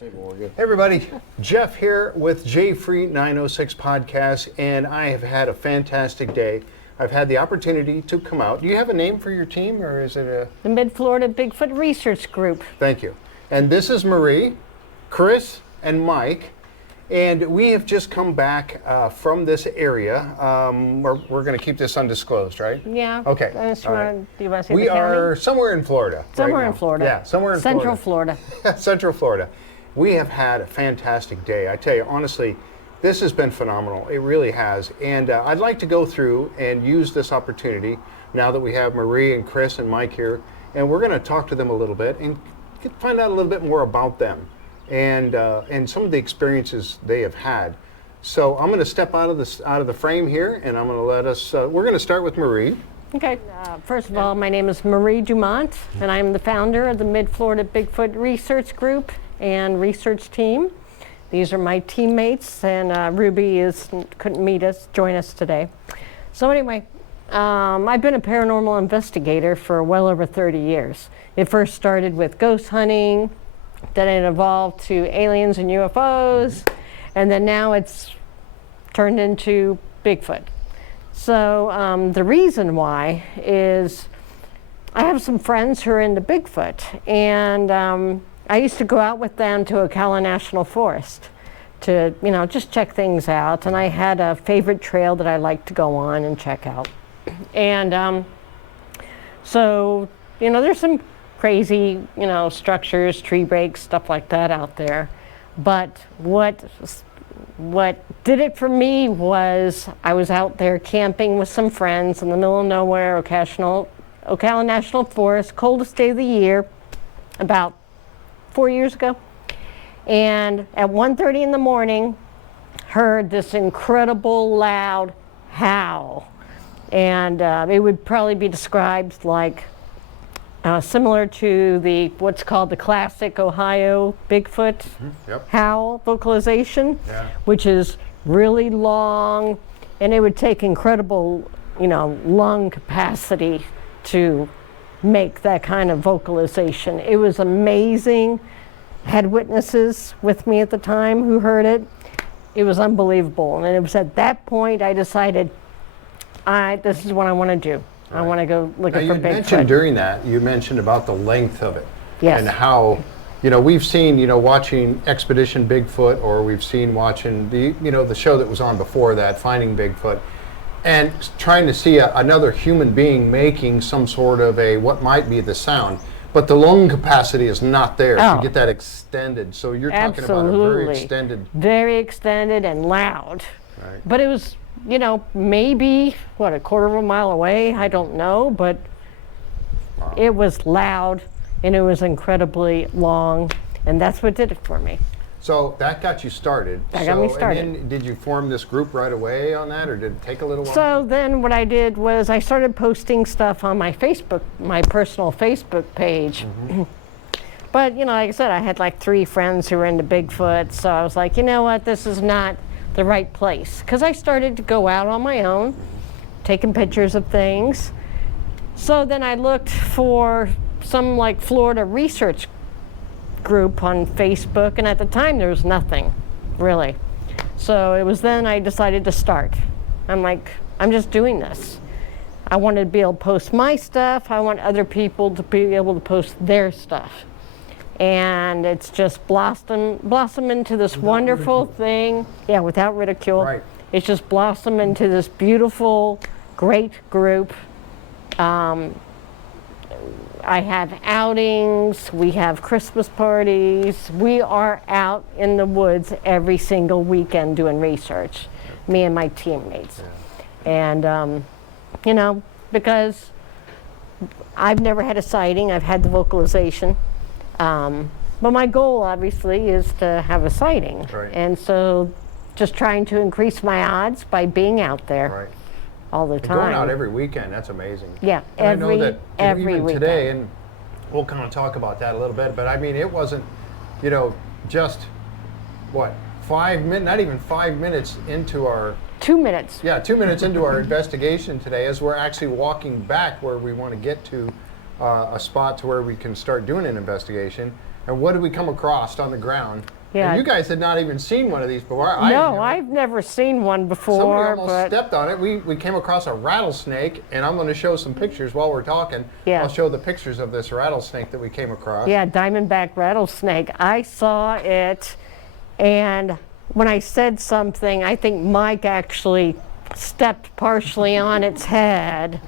Hey everybody, Jeff here with JFree906 podcast, and I have had a fantastic day. I've had the opportunity to come out. Do you have a name for your team, or is it a... The Mid-Florida Bigfoot Research Group. Thank you. And this is Marie, Chris, and Mike, and we have just come back from this area. We're going to keep this undisclosed, right? Yeah. Okay. Do you want to say we the county? are somewhere in Florida. Somewhere right in now. Florida. Yeah, somewhere in Central Florida. Central Florida. We have had a fantastic day. I tell you, honestly, this has been phenomenal. It really has. And I'd like to go through and use this opportunity now that we have Marie and Chris and Mike here, and we're going to talk to them a little bit and find out a little bit more about them and some of the experiences they have had. So I'm going to step out of the frame here, and I'm going to let us. We're going to start with Marie. Okay. First of all, my name is Marie Dumont, and I'm the founder of the Mid-Florida Bigfoot Research Group and research team. These are my teammates, and Ruby couldn't join us today. So anyway, I've been a paranormal investigator for well over 30 years. It first started with ghost hunting, then it evolved to aliens and UFOs, and then now it's turned into Bigfoot. So the reason why is I have some friends who are into Bigfoot, and I used to go out with them to Aguilar National Forest to, just check things out. And I had a favorite trail that I liked to go on and check out. And so, there's some crazy, structures, tree breaks, stuff like that out there. But what did it for me was I was out there camping with some friends in the middle of nowhere, Ocala National Forest, coldest day of the year, about 4 years ago, and at 1:30 in the morning heard this incredible loud howl, and it would probably be described like similar to what's called the classic Ohio Bigfoot howl vocalization, which is really long, and it would take incredible lung capacity to make that kind of vocalization. It was amazing. Had witnesses with me at the time who heard it. It was unbelievable. And it was at that point I decided, this is what I want to do. Right. I want to go looking for Bigfoot. You mentioned during that, you mentioned about the length of it. Yes. And how, we've seen, watching Expedition Bigfoot, or we've seen watching the show that was on before that, Finding Bigfoot, and trying to see another human being making some sort of what might be the sound, but the lung capacity is not there to get that extended. So you're talking about a very extended and loud. Right. But it was, maybe a quarter of a mile away. I don't know, but It was loud and it was incredibly long, and that's what did it for me. So that got you started. That got me started. And then did you form this group right away on that, or did it take a little while? So then what I did was I started posting stuff on my personal Facebook page. Mm-hmm. But, like I said, I had like 3 friends who were into Bigfoot, so I was like, you know what, this is not the right place. Because I started to go out on my own, taking pictures of things. So then I looked for some like Florida research group on Facebook, and at the time there was nothing really. So it was then I decided to start. I'm like, I'm just doing this. I wanted to be able to post my stuff. I want other people to be able to post their stuff. And it's just blossomed into this wonderful thing. Yeah, without ridicule. Right. It's just blossomed into this beautiful, great group. I have outings, we have Christmas parties. We are out in the woods every single weekend doing research, me and my teammates. Yeah. And, because I've never had a sighting, I've had the vocalization. But my goal, obviously, is to have a sighting. Right. And so just trying to increase my odds by being out there. Right. All the time. Going out every weekend, that's amazing. Yeah, and I know that every even weekend. today, and we'll kind of talk about that a little bit, but I mean, it wasn't, just, 5 minutes, not even 5 minutes into our... 2 minutes. Yeah, 2 minutes into our investigation today, as we're actually walking back where we want to get to a spot to where we can start doing an investigation. And what did we come across on the ground? Yeah. And you guys had not even seen one of these before. I've never seen one before. Somebody almost stepped on it. We came across a rattlesnake, and I'm going to show some pictures while we're talking. Yeah. I'll show the pictures of this rattlesnake that we came across. Yeah, diamondback rattlesnake. I saw it, and when I said something, I think Mike actually stepped partially on its head.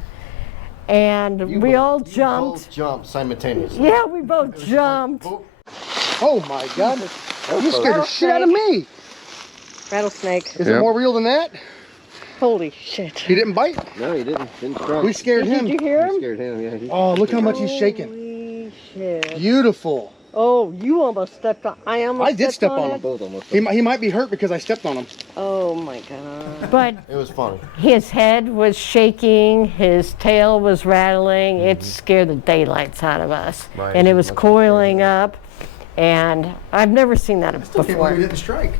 And we all jumped. Both jumped simultaneously. Yeah, we both jumped. Oh my God! You scared the shit out of me. Rattlesnake. Is it more real than that? Holy shit. He didn't bite? No, he didn't. Didn't strike. We scared him. Did you hear We him? scared him, yeah. Oh, look how much he's shaking. Holy shit. Beautiful. Oh, you almost stepped on. I did step on it. him. Both almost. He might be hurt because I stepped on him. Oh my God. But It was funny. his head was shaking, his tail was rattling. It scared the daylights out of us. Right. And it was coiling up. And I've never seen that Okay, before. well, he didn't strike.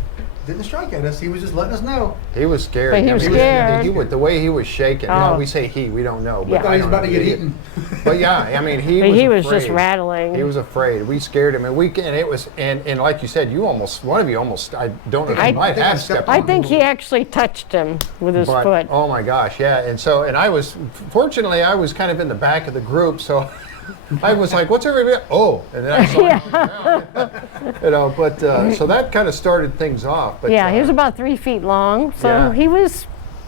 Didn't strike at us. He was just letting us know. He was scared. But he was I scared. the way he was shaking. Oh. Well, we say he, we don't know. But Yeah. Thought I he was don't about to know. get eaten. But yeah, I mean, But he was afraid. just rattling. He was afraid. We scared him, and it was, and like you said, one of you almost, I don't know if you might think I have stepped stepped I on think him. he actually touched him with his But, foot. oh my gosh, yeah. And I was, fortunately, I was kind of in the back of the group, so I was like, what's everybody? Oh, and then I saw him. But so that kind of started things off. But, Yeah, he was about 3 feet long, so yeah. he would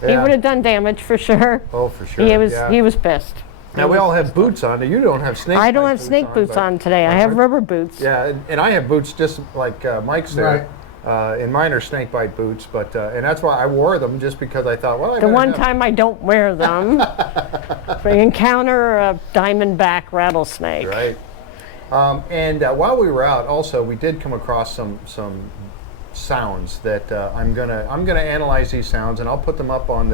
Yeah. have done damage for sure. Oh, for sure. He was pissed. Now we all have boots on. You don't have snake. I don't bite have snake boots but- on today. I have rubber boots. Yeah, and I have boots just like Mike's there. Right. And mine are snake bite boots, but and that's why I wore them just because I thought, well, I The better one have- time I don't wear them, I encounter a diamondback rattlesnake. Right. And while we were out, also we did come across some sounds that I'm gonna analyze these sounds, and I'll put them up on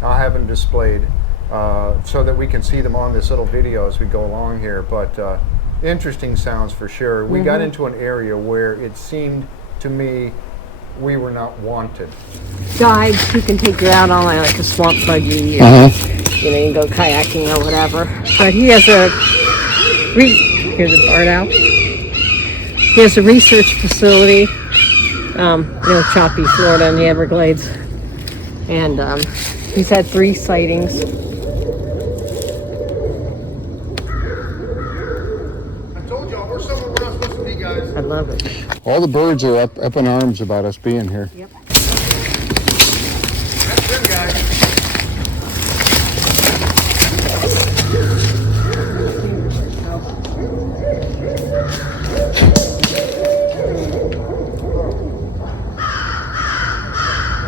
I'll have them displayed so that we can see them on this little video as we go along here. But interesting sounds for sure. We got into an area where it seemed to me we were not wanted. Guides who can take you out on like a swamp buggy, or, you can go kayaking or whatever. But he has here's a barred out. He has a research facility, Choppy, Florida, in the Everglades, and he's had 3 sightings. I told y'all, we're somewhere we're not supposed to be, guys. I love it. All the birds are up in arms about us being here. Yep. That's them, guys.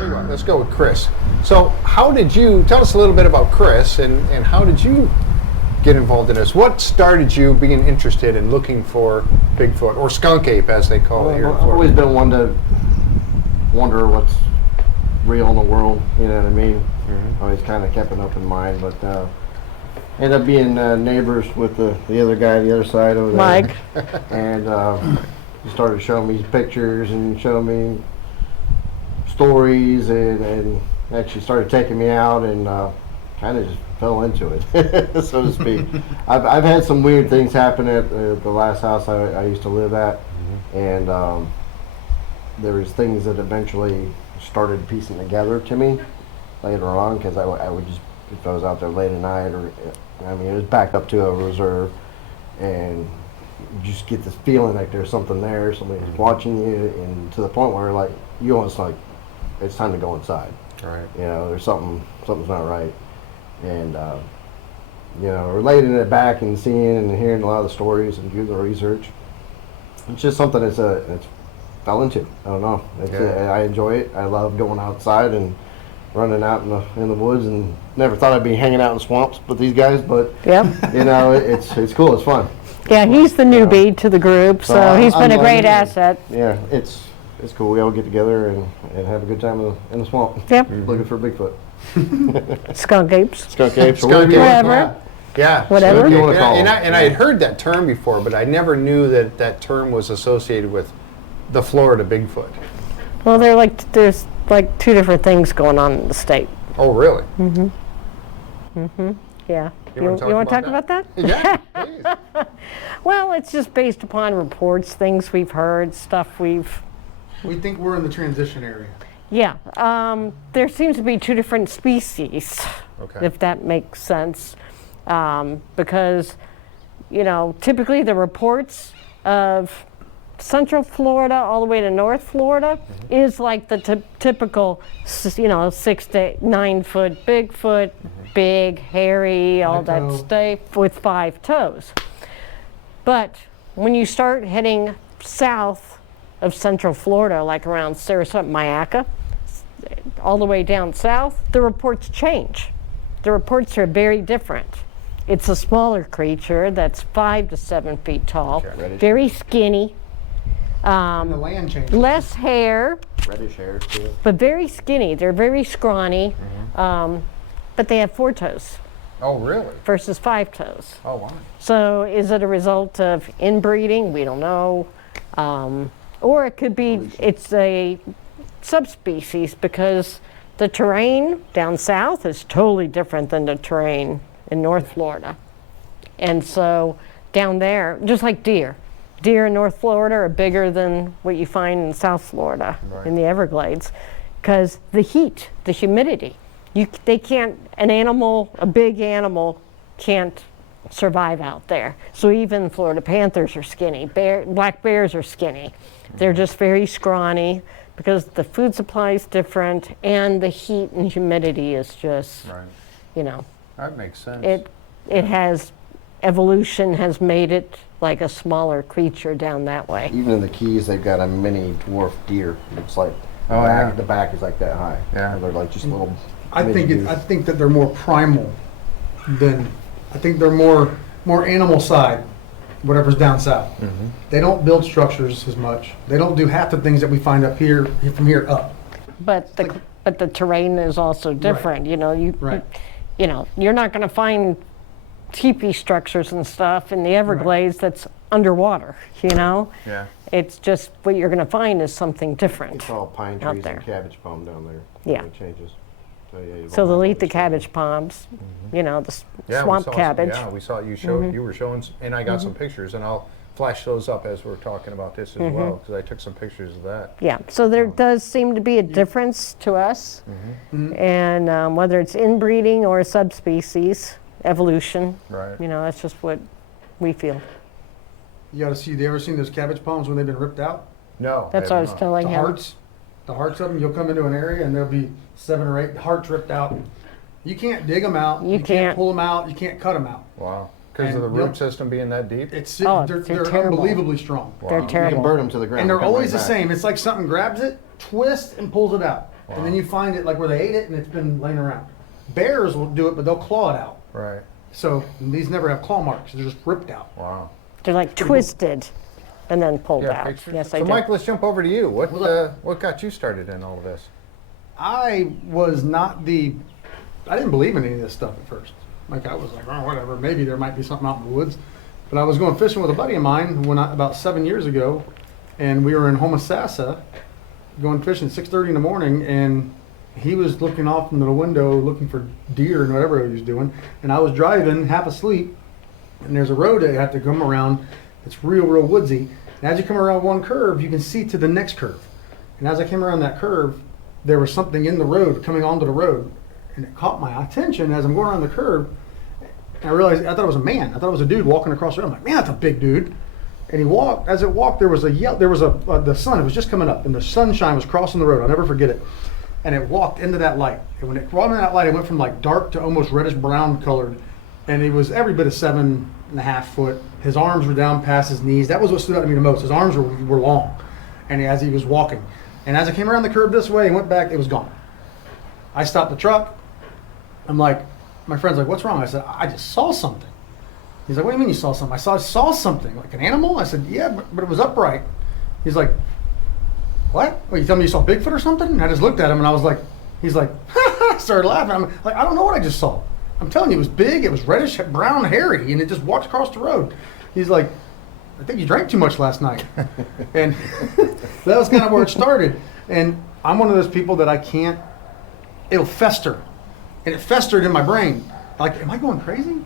Anyway, let's go with Chris. So how did you, tell us a little bit about Chris and how did you get involved in this? What started you being interested in looking for Bigfoot, or Skunkape as they call it here in I've always Florida? been one to wonder what's real in the world, you know what I mean? Always kind of kept an open mind, but ended up being neighbors with the other guy, the other side over there. Mike. And he started showing me pictures and showing me stories, and actually started taking me out, and kind of just fell into it, so to speak. I've had some weird things happen at the last house I used to live at, and there was things that eventually started piecing together to me later on, because I would just, if I was out there late at night, or I mean, it was backed up to a reserve, and you just get this feeling like there's something there, somebody's watching you, and to the point where like you almost like it's time to go inside. Right. You know, there's something's not right, and relating it back and seeing and hearing a lot of the stories and doing the research, it's just something it's fell into. I don't know. I enjoy it. I love going outside and running out in the woods, and never thought I'd be hanging out in swamps with these guys, but Yep. it's cool. It's fun. Yeah, he's the newbie to the group, so So he's been a I'm great learning. asset. Yeah, it's cool. We all get together and have a good time in the swamp. Yep. Looking for Bigfoot. Skunk apes. Skunk apes. or Skunk whatever you want to Whatever. call it. Yeah. Whatever. Skunk you ape. wanna call And them. I had heard that term before, but I never knew that term was associated with the Florida Bigfoot. Well, there's like 2 different things going on in the state. Oh, really? Yeah. You want to talk about that? Yeah, please. Well, it's just based upon reports, things we've heard, stuff we've. We think we're in the transition area. Yeah, there seems to be two different species, Okay. if that makes sense, because, typically the reports of Central Florida all the way to North Florida is like the typical, 6 to 9 foot Bigfoot, big, hairy, all that 5 toe. stuff with 5 toes. But when you start heading south of Central Florida, like around Sarasota, Mayaca, all the way down south, the reports change. The reports are very different. It's a smaller creature that's 5 to 7 feet tall, Okay. very skinny, And the land changes. less hair, Reddish hair too. but very skinny. They're very scrawny, but they have 4 toes Oh, really? versus 5 toes. Oh, wow. So is it a result of inbreeding? We don't know. Or it could be it's a subspecies because the terrain down south is totally different than the terrain in North Florida. And so down there, just like deer in North Florida are bigger than what you find in South Florida in the Everglades because the heat, the humidity. A big animal can't survive out there. So even Florida panthers are skinny. Black bears are skinny. They're just very scrawny because the food supply is different and the heat and humidity is just, Right. That makes sense. it has, evolution has made it like a smaller creature down that way. Even in the Keys, they've got a mini dwarf deer. It's like the back is like that high. Yeah. They're like just little. I mini think deer. I think that they're more primal than. I think they're more animal side, whatever's down south. They don't build structures as much. They don't do half the things that we find up here from here up. But the terrain is also different. Right. You're not going to find teepee structures and stuff in the Everglades that's underwater. Yeah. It's just what you're going to find is something different. It's all pine out trees there. and cabbage palm down there. Yeah. It changes. So, yeah, you So don't they'll have eat the much. cabbage palms, the Yeah, we swamp saw cabbage. Yeah, we saw you showed you were showing, and I got some pictures, and I'll flash those up as we're talking about this as well, because I took some pictures of that. Yeah, so there does seem to be a difference to us, and whether it's inbreeding or a subspecies, evolution, Right. that's just what we feel. You got to see. You ever seen those cabbage palms when they've been ripped out? No. That's I what I have was not. telling The him. hearts of them. You'll come into an area and there'll be 7 or 8 hearts ripped out. You can't dig them out. You can't. pull them out. You can't cut them out. Wow. Because of And the you'll- root system being that deep? It's Oh, they're they're terrible. unbelievably strong. They're Wow. You terrible. can burn them to the ground. And they're come always right the back. same. It's like something grabs it, twists, and pulls it out. Wow. And then you find it like where they ate it and it's been laying around. Bears will do it, but they'll claw it out. Right. So these never have claw marks. They're just ripped out. Wow. They're like twisted and then pulled Yeah, out. pictures? Yes, so I do. Mike, let's jump over to you. What got you started in all of this? I was not I didn't believe in any of this stuff at first. Like I was like, oh, whatever, maybe there might be something out in the woods. But I was going fishing with a buddy of mine about 7 years ago, and we were in Homosassa, going fishing at 6:30 in the morning, and he was looking off into the window looking for deer and whatever he was doing, and I was driving half asleep, and there's a road that you have to come around. It's real woodsy, and as you come around one curve, you can see to the next curve. And as I came around that curve, there was something in the road coming onto the road, and it caught my attention as I'm going around the curve. And I realized, I thought it was a man. I thought it was a dude walking across the road. I'm like, man, that's a big dude. And he walked. As it walked, there was the sun. It was just coming up, and the sunshine was crossing the road. I'll never forget it. And it walked into that light. And when it walked into that light, it went from like dark to almost reddish brown colored. And he was every bit of 7.5 foot. His arms were down past his knees. That was what stood out to me the most. His arms were long, and as he was walking. And as I came around the curve this way and went back, it was gone. I stopped the truck. I'm like, my friend's like, what's wrong? I said, I just saw something. He's like, what do you mean you saw something? I saw something, like an animal? I said, yeah, but it was upright. He's like, what? Well, you tell me you saw Bigfoot or something? And I just looked at him and I was like, he's like, I started laughing. I'm like, I don't know what I just saw. I'm telling you, it was big, it was reddish, brown, hairy, and it just walked across the road. He's like, I think you drank too much last night. And that was kind of where it started. And I'm one of those people that it'll fester. And it festered in my brain. Like, am I going crazy?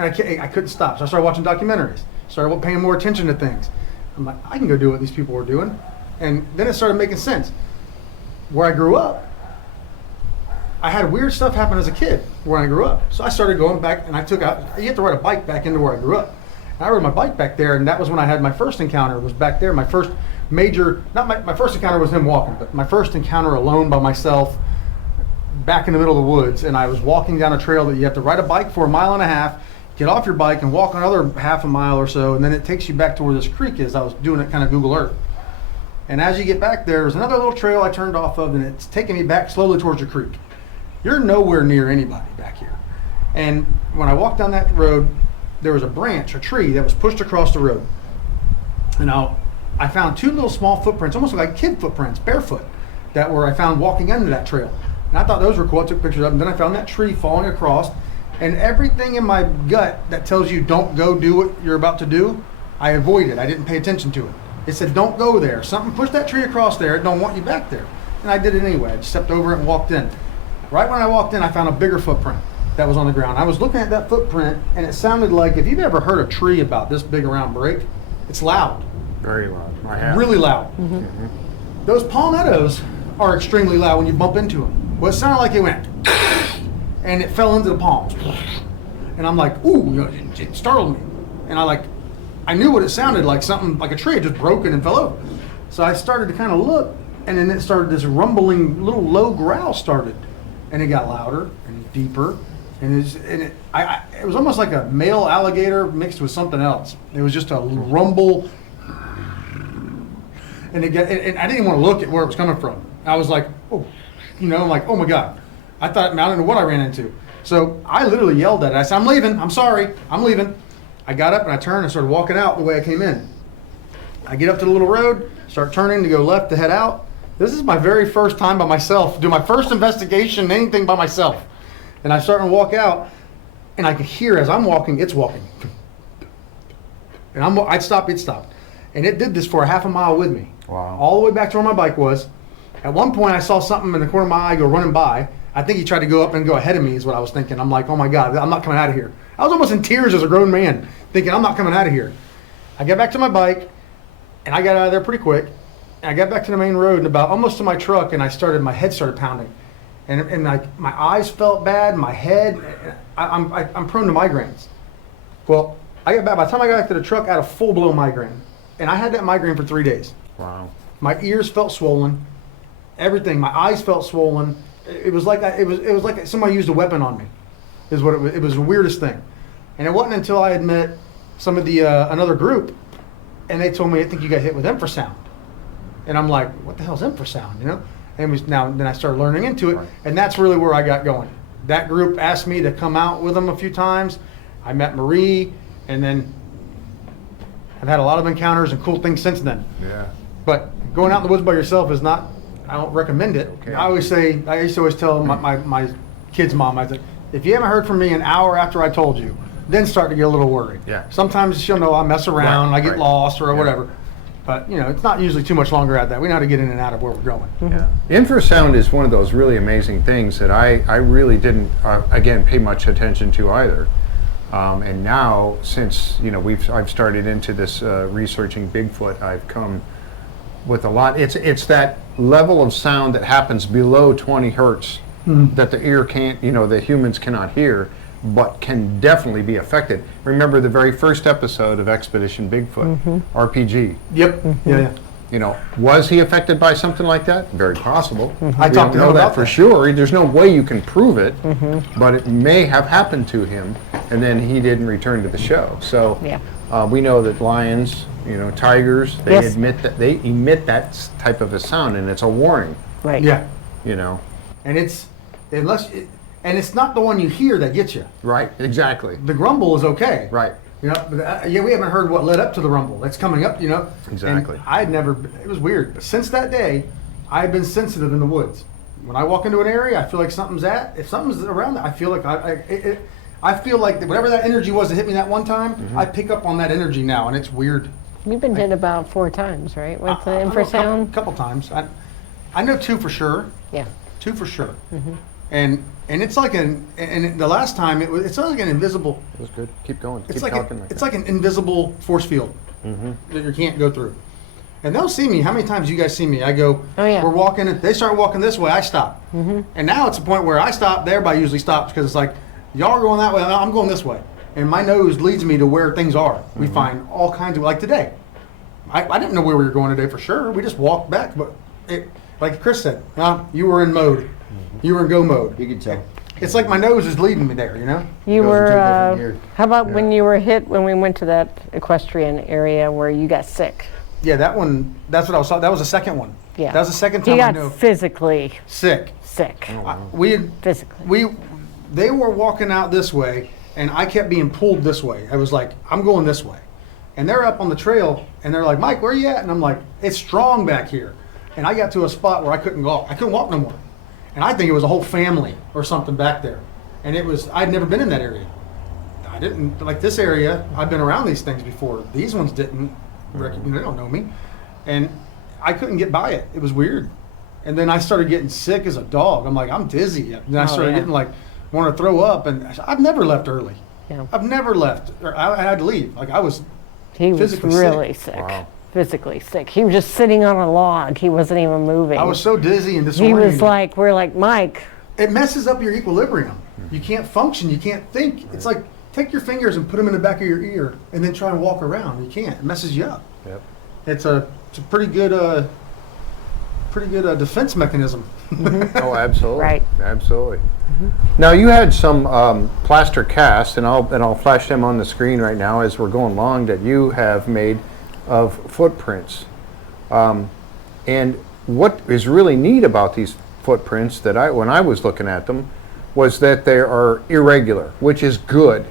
And I couldn't stop. So I started watching documentaries, started paying more attention to things. I'm like, I can go do what these people were doing. And then it started making sense. Where I grew up, I had weird stuff happen as a kid where I grew up. So I started going back, and you have to ride a bike back into where I grew up. And I rode my bike back there, and that was when I had my first encounter, was back there. My first major, not my first encounter was him walking, but my first encounter alone by myself back in the middle of the woods. And I was walking down a trail that you have to ride a bike for 1.5 miles, get off your bike and walk another 1/2 mile or so, and then it takes you back to where this creek is. I was doing it kind of Google Earth. And as you get back there's another little trail I turned off of, and it's taking me back slowly towards the creek. You're nowhere near anybody back here. And when I walked down that road, there was a branch, a tree that was pushed across the road. And I found 2 little small footprints, almost like kid footprints, barefoot, I found walking into that trail. And I thought those were cool. I took pictures of them. Then I found that tree falling across. And everything in my gut that tells you don't go do what you're about to do, I avoided. I didn't pay attention to it. It said, don't go there. Something pushed that tree across there. It don't want you back there. And I did it anyway. I just stepped over it and walked in. Right when I walked in, I found a bigger footprint that was on the ground. I was looking at that footprint, and it sounded like, if you've ever heard a tree about this big around break, it's loud. Very loud. I have. Really loud. Those palmettos are extremely loud when you bump into them. Well, it sounded like it went, and it fell into the palms. And I'm like, ooh, it startled me. And I knew what it sounded like, something like a tree had just broken and fell over. So I started to kind of look, and then it started, this rumbling little low growl started. And it got louder and deeper. And it was almost like a male alligator mixed with something else. It was just a rumble. And I didn't even want to look at where it was coming from. I was like, oh, I'm like, oh my God. I don't know what I ran into. So I literally yelled at it. I said, I'm leaving. I'm sorry. I'm leaving. I got up and I turned and started walking out the way I came in. I get up to the little road, start turning to go left to head out. This is my very first time by myself, do my first investigation, anything by myself. And I start to walk out, and I can hear as I'm walking, it's walking. And I'd stop, it stopped. And it did this for 1/2 mile with me. Wow. All the way back to where my bike was. At one point, I saw something in the corner of my eye go running by. I think he tried to go up and go ahead of me is what I was thinking. I'm like, oh my God, I'm not coming out of here. I was almost in tears as a grown man, thinking I'm not coming out of here. I got back to my bike, and I got out of there pretty quick. And I got back to the main road and about almost to my truck, and my head started pounding. And my eyes felt bad, my head, I'm prone to migraines. Well, by the time I got back to the truck, I had a full-blown migraine. And I had that migraine for 3 days. Wow. My ears felt swollen, everything, my eyes felt swollen. It was like it was like somebody used a weapon on me, is what it was. It was the weirdest thing. And it wasn't until I had met some of the another group, and they told me, I think you got hit with infrasound. And I'm like, what the hell's infrasound, And then I started learning into it, right. And that's really where I got going. That group asked me to come out with them a few times. I met Marie, and then I've had a lot of encounters and cool things since then. Yeah. But going out in the woods by yourself is not, I don't recommend it. Okay. I used to always tell my kid's mom, I said, if you haven't heard from me an hour after I told you, then start to get a little worried. Yeah. Sometimes she'll know I mess around, right, I get lost or whatever. But it's not usually too much longer at that. We know how to get in and out of where we're going. Yeah. Infrasound is one of those really amazing things that I really didn't again pay much attention to either. And now, since I've started into this researching Bigfoot, I've come with a lot. It's that level of sound that happens below 20 hertz that the ear can't, the humans cannot hear, but can definitely be affected. Remember the very first episode of Expedition Bigfoot, RPG. Yep. Yeah. Was he affected by something like that? Very possible. I We talked don't to him know that about for that. sure. There's no way you can prove it, but it may have happened to him, and then he didn't return to the show. So we know that lions, tigers, they emit that type of a sound, and it's a warning. Right. Yeah. And it's it's not the one you hear that gets you. right, exactly. The grumble is okay. Right. But we haven't heard what led up to the rumble. That's coming up, Exactly. And it was weird. But since that day, I've been sensitive in the woods. When I walk into an area, I feel like if something's around that, I feel like I feel like whatever that energy was that hit me that one time, I pick up on that energy now, and it's weird. You've been hit about 4 times, right, with the I know infrasound? a couple times. I know 2 for sure. Yeah. 2 for sure. and it's like the last time it's like an invisible. That was good. Keep going. It's Keep like talking. it's like an invisible force field that you can't go through. And they'll see me. How many times you guys see me? I go, Oh, yeah. we're walking. They start walking this way. I stop. And now it's a point where I stop. Everybody usually stops because it's like, y'all are going that way. I'm going this way. And my nose leads me to where things are. We find all kinds of, like today. I didn't know where we were going today for sure. We just walked back. But like Chris said, you were in mode. You were in go mode. You can tell. It's like my nose is leading me there, you know? You Goes into a different were, gear. how about when you were hit when we went to that equestrian area where you got sick? Yeah, that one, that's what I was talking. That was the second one. Yeah. That was the second He time I got know. physically Sick. sick. Physically. They were walking out this way, and I kept being pulled this way. I was like, I'm going this way. And they're up on the trail, and they're like, Mike, where are you at? And I'm like, it's strong back here. And I got to a spot where I couldn't go. I couldn't walk no more. And I think it was a whole family or something back there. And I'd never been in that area. I didn't, like this area, I've been around these things before. These ones didn't, they don't know me. And I couldn't get by it. It was weird. And then I started getting sick as a dog. I'm like, I'm dizzy. And then I started getting like, want to throw up. And I've never left early. Yeah. I've never left. Or I had to leave. Like I was He was physically really sick. sick. Wow. Physically sick. He was just sitting on a log. He wasn't even moving. I was so dizzy and He disoriented. was like, we're like, Mike. It messes up your equilibrium. You can't function. You can't think. It's like take your fingers and put them in the back of your ear and then try and walk around. You can't. It messes you up. Yep. It's a pretty good defense mechanism. Oh, absolutely. Right. Absolutely. Now you had some plaster casts, and I'll flash them on the screen right now as we're going along, that you have made of footprints. And what is really neat about these footprints that when I was looking at them was that they are irregular, which is good.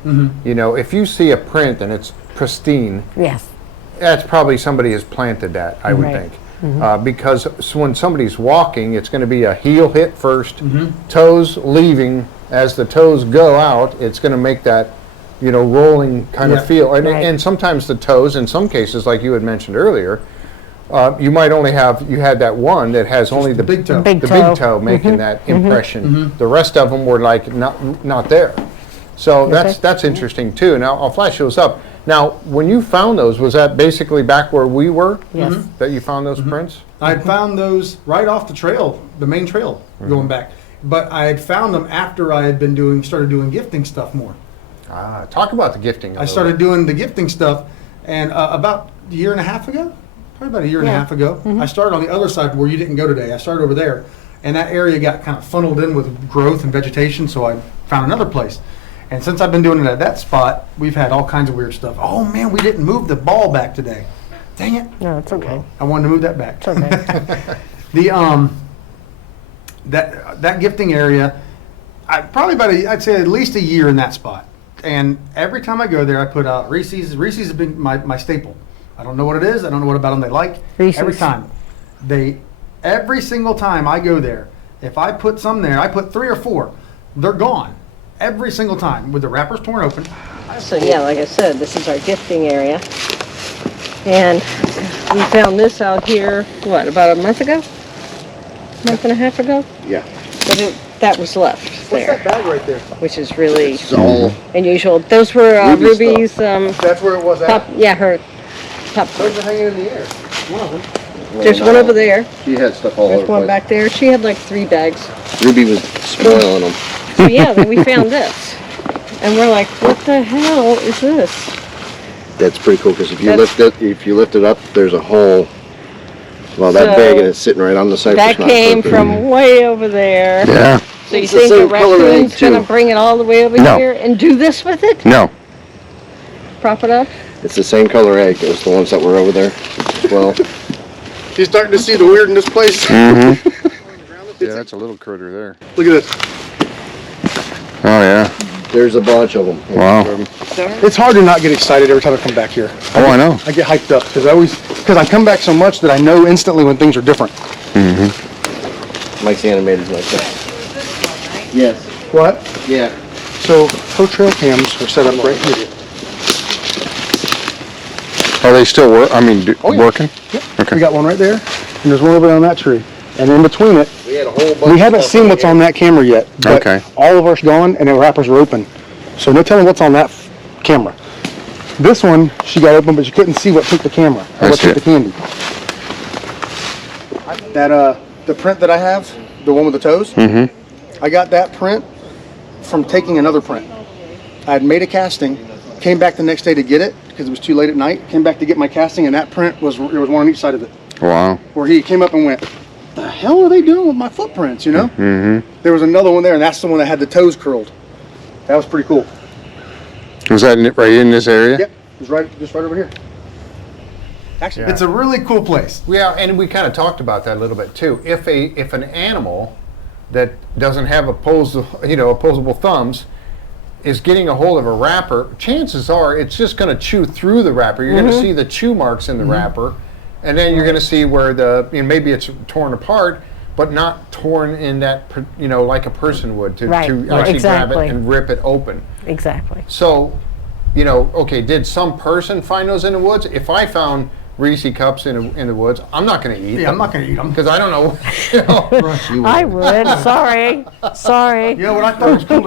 You know, if you see a print and it's pristine, Yes. that's probably somebody has planted that, I would Right. think. Because when somebody's walking, it's going to be a heel hit first, toes leaving. As the toes go out, it's going to make that, you know, rolling kind of feel. And, Right. and sometimes the toes, in some cases, like you had mentioned earlier, you might only you had that one that has only the big toe. Big the toe. big toe making that impression. The rest of them were like not there. So that's interesting too. Now I'll flash those up. Now, when you found those, was that basically back where we were? Yes. That you found those prints? I had found those right off the trail, the main trail, going back. But I had found them after I had started doing gifting stuff more. Talk about the gifting. I started doing the gifting stuff, and about a year and a half ago, probably about a year and a half ago, I started on the other side where you didn't go today. I started over there, and that area got kind of funneled in with growth and vegetation, so I found another place. And since I've been doing it at that spot, we've had all kinds of weird stuff. Oh man, we didn't move the ball back today. Dang it. No, it's okay. I wanted to move that back. It's okay. The that gifting area, I'd say at least a year in that spot. And every time I go there, I put out Reese's. Reese's has been my staple. I don't know what it is. I don't know what about them they like. Reese's. Every single time I go there, if I put some there, I put 3 or 4, they're gone. Every single time with the wrappers torn open. So yeah, like I said, this is our gifting area. And we found this out here, about a month ago? Month and a half ago? Yeah. But that was left there, bag right there? which is really It's all unusual. Those were Ruby's Ruby's That's where it was at. her top. Those are hanging in the air. One of them. There's one over there. She had stuff all There's over one the back there. She had like 3 bags. place. Ruby was spoiling them. So yeah, then we found this. And we're like, what the hell is this? That's pretty cool because if you lift it up, there's a hole. Well, So that big and it's sitting right on the cypress. That came from way over there. Yeah. So you It's the think a same color egg, raccoon's gonna too. bring it all the way over No. here and do this with it? No, Prop it up? it's the same color egg as the ones that were over there as well. She's starting to see the weird in this place. Yeah, that's a little critter there. Look at this. Oh yeah. There's a bunch of them. Wow. It's hard to not get excited every time I come back here. Oh, I know. I get hyped up because I come back so much that I know instantly when things are different. Mike's animated like that. Yes. What? Yeah. So her trail cams are set up right here. Are they still Oh, yeah. working? Yep. Okay. We got one right there, and there's one over there on that tree. and in between it, We had a whole bunch. we haven't seen what's on that camera yet. But Okay. all of ours gone, and the wrappers are open. So no telling what's on that camera. This one, she got open, but she couldn't see what took the camera, or I what see. took the candy. The print that I have, the one with the toes, I got that print from taking another print. I had made a casting, came back the next day to get it, because it was too late at night, came back to get my casting, and that print there was one on each side of it. Wow. Where he came up and went, the hell are they doing with my footprints, you know? There was another one there, and that's the one that had the toes curled. That was pretty cool. Was that right in this area? Yep, it was just right over here. Actually, It's a really cool place. Yeah, and we kind of talked about that a little bit too. If an animal that doesn't have opposable thumbs is getting a hold of a wrapper, chances are it's just going to chew through the wrapper. You're going to see the chew marks in the wrapper, and then you're going to see where maybe it's torn apart, but not torn in that like a person would to Right, actually exactly. grab it and rip it open. Exactly. So, okay, did some person find those in the woods? If I found Reese cups in the woods, I'm not going to eat them. Yeah, I'm not going to eat them. Because I don't know. I would. Sorry. You know, what I thought was cool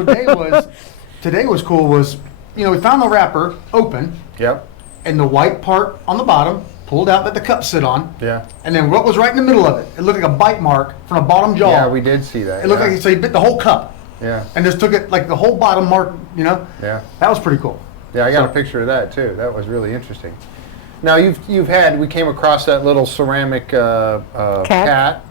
today was cool was, we found the wrapper open, Yep. and the white part on the bottom pulled out that the cups sit on. Yeah. And then what was right in the middle of it? It looked like a bite mark from the bottom jaw. Yeah, we did see that. It looked yeah. like so he bit the whole cup Yeah. and just took it like the whole bottom mark. Yeah. That was pretty cool. Yeah, I got a picture of that too. That was really interesting. Now we came across that little ceramic cat,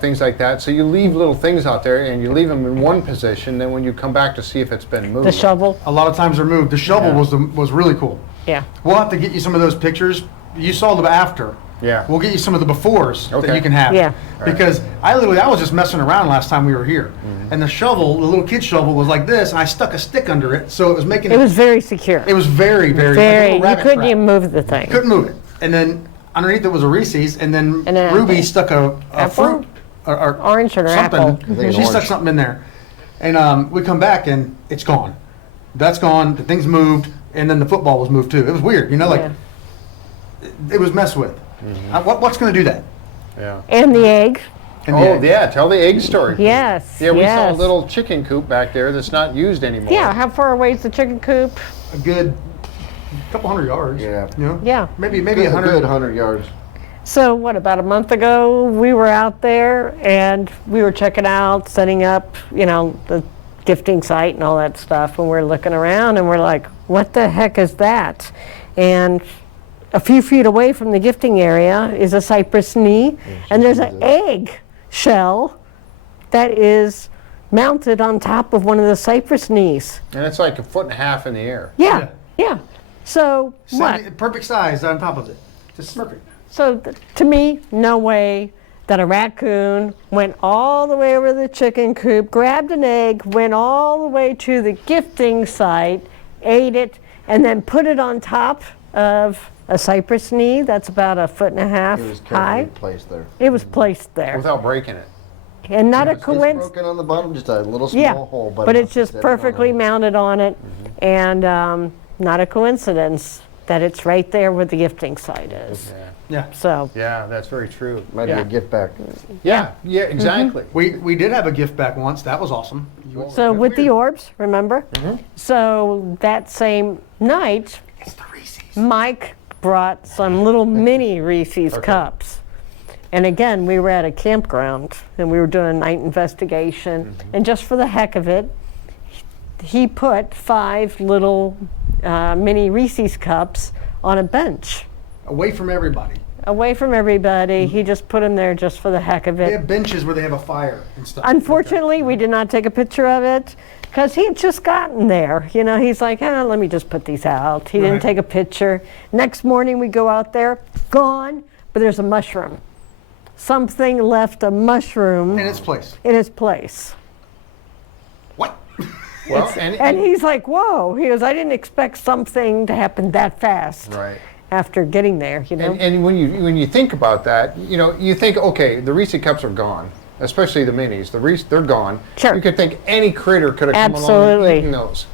things like that. So you leave little things out there and you leave them in one position. Then when you come back to see if it's been moved, The shovel. A lot of times they're moved. The shovel was really cool. Yeah. We'll have to get you some of those pictures. You saw the after. Yeah. We'll get you some of the befores that Okay. you can have. Yeah. Because I was just messing around last time we were here. And the shovel, the little kid shovel was like this, and I stuck a stick under it, so it was making It was very secure. it was very, very, like a Very. little You rabbit couldn't trap. even move the thing. Couldn't move it. And then underneath it was a Reese's, and then And then Ruby apple. stuck a Apple? fruit or Orange or something. apple. I think She an stuck orange. something in there, and we come back and it's gone. That's gone. The thing's moved, and then the football was moved too. It was weird, Yeah. it was messed with. What's going to do that? Yeah. And the egg. And the Oh egg. yeah, tell the egg story. Yes. Yeah, we saw a yes. little chicken coop back there that's not used anymore. Yeah. How far away is the chicken coop? A good couple hundred yards. Yeah. You know? Yeah. Maybe A 100. good 100 yards. So about a month ago, we were out there and we were checking out, setting up, the gifting site and all that stuff. And we're looking around and we're like, what the heck is that? And a few feet away from the gifting area is a cypress knee, and there's an egg shell that is mounted on top of one of the cypress knees. And it's like 1.5 feet in the air. Yeah. So what? Perfect size on top of it. Just perfect. So to me, no way that a raccoon went all the way over to the chicken coop, grabbed an egg, went all the way to the gifting site, ate it, and then put it on top of a cypress knee that's about 1.5 feet It was high. carefully placed there. It was placed there. Without breaking it. And not a It's coincidence. broken on the bottom, just a little small Yeah, hole. but it's enough to just set it on perfectly there. mounted on it, and not a coincidence that it's right there where the gifting site is. Yeah. So, Yeah, that's very true. Might be Yeah. a gift back. Yeah, exactly. We did have a gift back once. That was awesome. so with the orbs, remember? So that same night, It's the Reese's. Mike brought some little mini Reese's cups. And again, we were at a campground and we were doing a night investigation. And just for the heck of it, he put 5 little mini Reese's cups on a bench Away from everybody. away from everybody. He just put them there just for the heck of They it. have benches where they have a fire and stuff. Unfortunately, we did not take a picture of it because he had just gotten there. He's like, let me just put these out. He didn't Right. take a picture. Next morning, we go out there, gone, but there's a mushroom. Something left a mushroom In its place. in its place. What? Well, And he's like, whoa. He goes, I didn't expect something to happen that fast right. after getting there, And when you think about that, you think, okay, the Reese cups are gone, especially the minis. They're gone. Sure. You could think any critter could have come along and Absolutely. eaten those.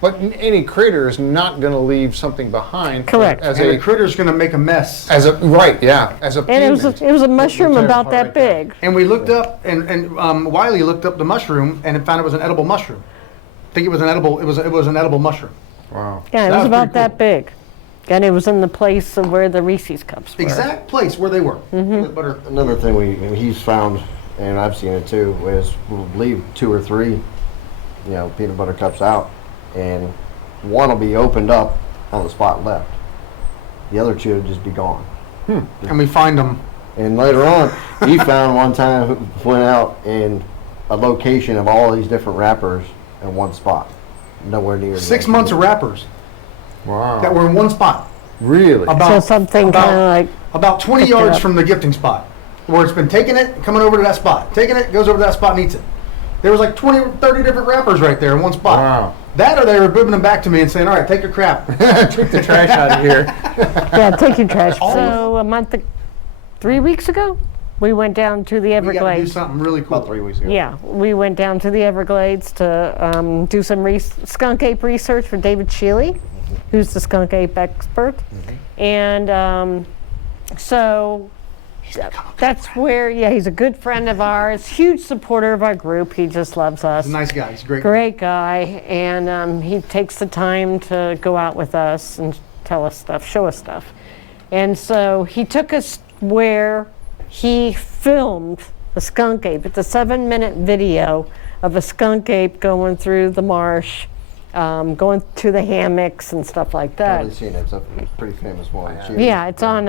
But any critter is not going to leave something behind. Correct. As And a the critter's going to make a mess. as a right, yeah, as a And it was a mushroom entire about part that right there. big. And we looked up, and Wiley looked up the mushroom and found it was an edible mushroom. I think it was an edible. It was an edible mushroom. Wow. Yeah, it That was was about pretty that big. And it was in the place of where the Reese's cups were. Exact place where they were. Mm-hmm. Butter. Another thing he's found, and I've seen it too, is we'll leave 2 or 3, peanut butter cups out, and one will be opened up on the spot left. The other 2 will just be gone. And we find them. And later on, he found one time, went out in a location of all these different wrappers in one spot, nowhere near. 6 months of wrappers Wow. that were in one spot. Really? So something kind of like, About 20 Picked it yards up. from the gifting spot, where it's been taking it, coming over to that spot, taking it, goes over to that spot and eats it. There was like 20 or 30 different wrappers right there in one spot. Wow. That or they were bibbing them back to me and saying, all right, take your crap. Take the trash out of here. yeah, take your trash. So 3 weeks ago, we went down to the We got to do Everglades. something really cool. About 3 weeks ago. Yeah, we went down to the Everglades to do some Skunkape research for David Shealy, who's the Skunkape expert. And so that's where, he's a good friend of ours, huge supporter of our group. He just loves us. He's a nice guy. He's a great. Great guy. And he takes the time to go out with us and tell us stuff, show us stuff. And so he took us where he filmed a Skunkape. It's a 7-minute video of a Skunkape going through the marsh, going to the hammocks and stuff like I've that. already seen it. It's a pretty famous one. Yeah, it's on,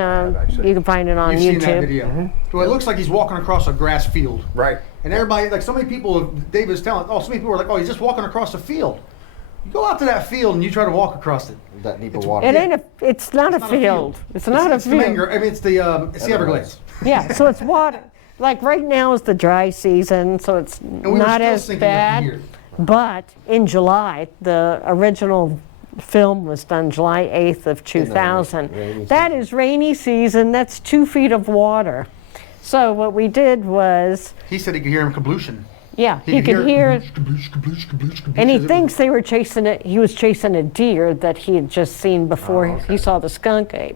you can find it on You've YouTube. seen that video. Well, it looks like he's walking across a grass field. Right. And everybody, like so many people, Dave was telling, so many people were like, oh, he's just walking across a field. You go out to that field and you try to walk across it. That deep of It's- water. It's not a field. It's not a It's the main, field. I mean, it's the Everglades. Yeah, so it's water. Like right now is the dry season, so it's And we were not still as sinking up bad. here. But in July, the original film was done July 8th of 2000. rainy That is rainy season. That's 2 feet of water. So what we did was, He said he could hear him kablution. yeah, he could hear, Kabloosh, kabloosh, kabloosh, kabloosh, and he as it thinks they were chasing it. He was chasing a deer that he had just seen before he saw the Skunkape.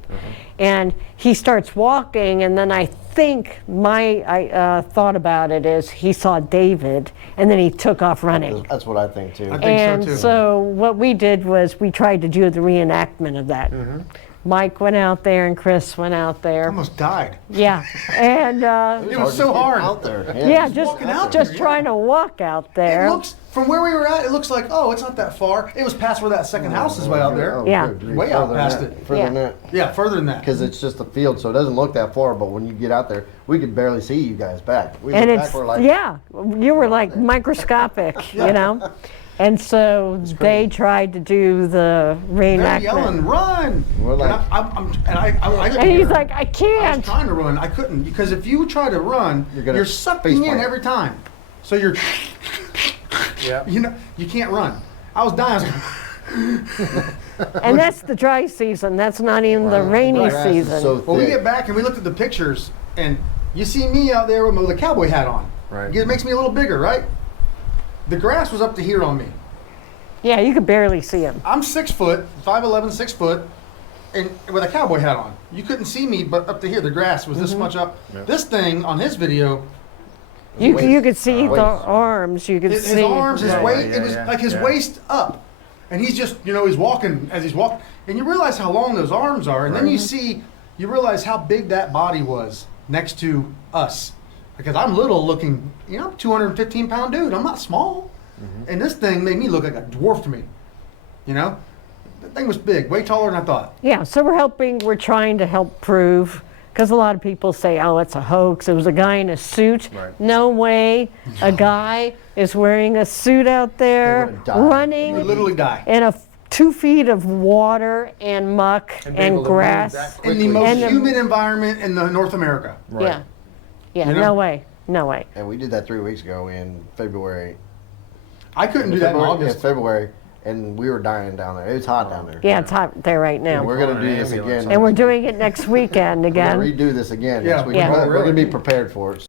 And he starts walking, and then I think my thought about it is he saw David, and then he took off running. That's what I think too. I think And so too. so what we did was we tried to do the reenactment of that. Mike went out there and Chris went out there. Almost died. Yeah, and It was so hard. Out there. yeah, just walking out just there, trying to walk out there. It looks, from where we were at, it looks like, oh, it's not that far. It was past where that second house is way out there. Oh, Yeah. good grief. Way out Further past than that. it. Further Yeah. than that. Yeah, further than that. Because it's just a field, so it doesn't look that far. But when you get out there, we could barely see you guys back. We And look it's back, we're like, you were like microscopic, you know. And so they tried to do the They're yelling, reenactment. run! We're like- I And he's like, I I was can't. trying to run. I couldn't because if you try to run, You're gonna you're sucking in faceplant. every time. So you're, Yeah. you can't run. I was dying. I was like, And that's the dry season. That's not even the rainy grass is season. so well, we thick. get back and we looked at the pictures, and you see me out there with the cowboy hat on. Right. It makes me a little bigger, right? The grass was up to here on me. Yeah, you could barely see him. I'm 6 foot, 5'11", 6 foot, and with a cowboy hat on. You couldn't see me, but up to here, the grass was this much up. This thing on his video, You Waist. could see the Waist. arms. You could his see arms, his Yeah, waist, yeah, it was yeah, like his yeah. waist up. And he's just, he's walking as he's walking. And you realize how long those arms are. And then you realize how big that body was next to us. Because I'm little looking, I'm a 215-pound dude. I'm not small. And this thing made me look like a dwarf to me. The thing was big, way taller than I thought. Yeah, so we're trying to help prove, because a lot of people say, oh, it's a hoax. It was a guy in a suit. Right. No way a guy is wearing a suit out there, would've died. You would running literally die. in 2 feet of water and muck And be able and to move grass. that In the quickly. most And the- humid environment in the North America. Yeah, yeah, You know? no way, no way. And we did that 3 weeks ago in February. I couldn't do that in February, August. February, and we were dying down there. It's hot down there. Yeah, it's hot there right now. We're gonna Calling do an this ambulance. again. And we're doing it next weekend We're again. gonna redo this again Yeah, next week. yeah. We're gonna Really? be prepared for it.